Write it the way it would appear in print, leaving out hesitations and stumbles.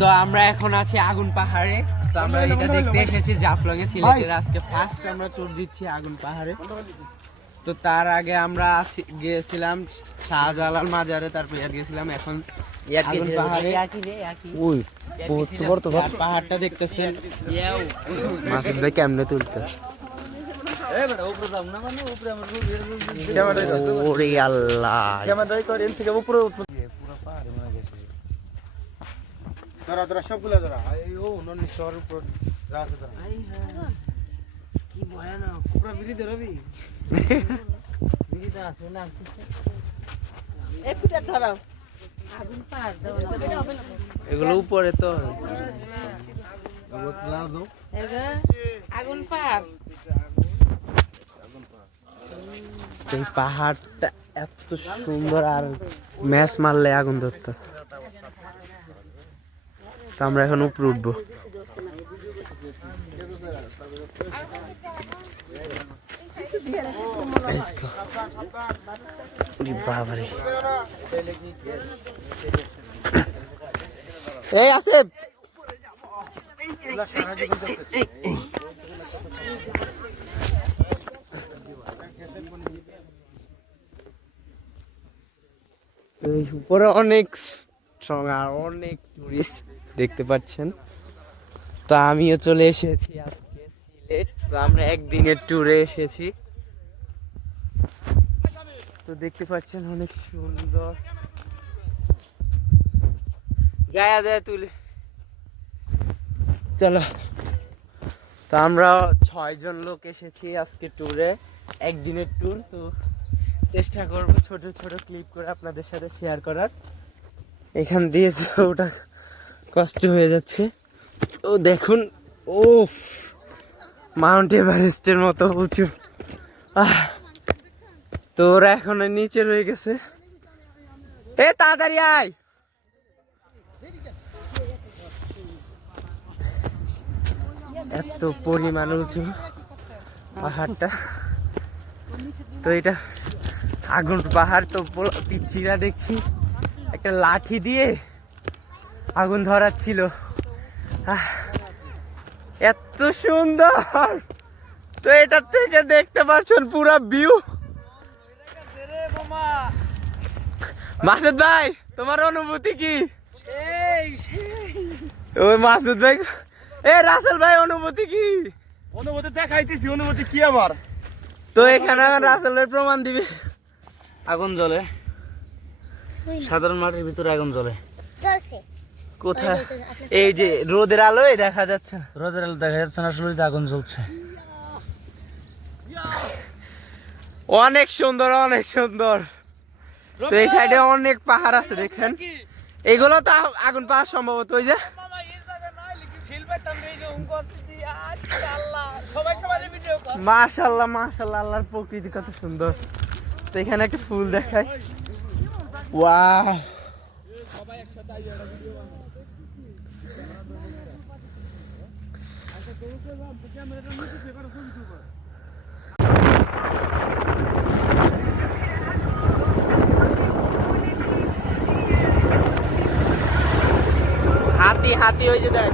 তো আমরা এখন আছি আগুন পাহাড়ে। তো আমরা এটা দেখতে এসেছি জাফলং এ, সিলেটের। আজকে ফার্স্ট আমরা ট্যুর দিচ্ছি আগুন পাহাড়ে। তো তার আগে আমরা গিয়েছিলাম শাহজালাল মাজারে, তারপর গিয়েছিলাম এখন আগুন পাহাড়ে। ওই পাহাড়টা দেখতেছেন, মাসুদ ভাই কেমনে তুলতে। ওরে আল্লাহ, ধরা ধরা সবগুলা ধরা। ও ননি শহর উপর রাতে ধরা। কি ভয়ানক, পুরো বিড়ি ধরবি। বিড়িটা আছে না, এই ফুটা ধরাও। আগুন পাহাড় দাও না, এগুলো উপরে তো আগুন পাহাড়। এই পাহাড়টা এত সুন্দর, আর ম্যাচ মারলে আগুন ধরতেছে। তো আমরা এখন উপরে উঠবো। বাবারে, এই আছে উপরে অনেক স্ট্রং আর অনেক টুরিস্ট দেখতে পাচ্ছেন। তো আমিও চলে এসেছি আজকে সিলেট। তো আমরা একদিনের ট্যুরে এসেছি। তো দেখতে পাচ্ছেন অনেক সুন্দর জায়গা দেয় তুলে। চলো, তো আমরা 6 জন লোক এসেছি আজকে ট্যুরে, একদিনের ট্যুর। তো চেষ্টা করবো ছোট ছোট ক্লিপ করে আপনাদের সাথে শেয়ার করার। এখান দিয়ে তো ওটা কষ্ট হয়ে যাচ্ছে। ও দেখুন, ও মাউন্ট এভারেস্টের মতো উঁচু। তো ওরা এখন নিচে রয়ে গেছে। এ তাড়াতাড়ি আয়। এত পরিমাণ উঁচু পাহাড়টা। তো এটা আগুন পাহাড়। তো পিচ্ছিরা দেখছি একটা লাঠি দিয়ে আগুন ধরাচ্ছিল। এত সুন্দর। তো এটার থেকে দেখতে পাচ্ছেন পুরো ভিউ। মাসুদ ভাই, তোমার অনুভূতি কি? ওই মাসুদ ভাই, এ রাসেল ভাই, অনুভূতি কি? অনুভূতি দেখাইতেছি, অনুভূতি কি আবার। তো এখানে রাসেল ভাই প্রমাণ দিবে। আগুন জ্বলে, সাধারণ মাটির ভিতরে আগুন জ্বলে। কোথায়? এই যে রোদের আলোয় দেখা যাচ্ছে না। রোদের আলো দেখা যাচ্ছে না, আসলে আগুন জ্বলছে। অনেক সুন্দর, অনেক সুন্দর। তো এই সাইডে অনেক পাহাড় আছে দেখেন। এগুলো তো আগুন পাহাড় সম্ভবত। ওই যে মাশাআল্লাহ মাশাআল্লাহ, আল্লাহর প্রকৃতি কত সুন্দর। তো এখানে একটা ফুল দেখায়। ওয়াও, হাতি হাতি, ওই যে দেখ।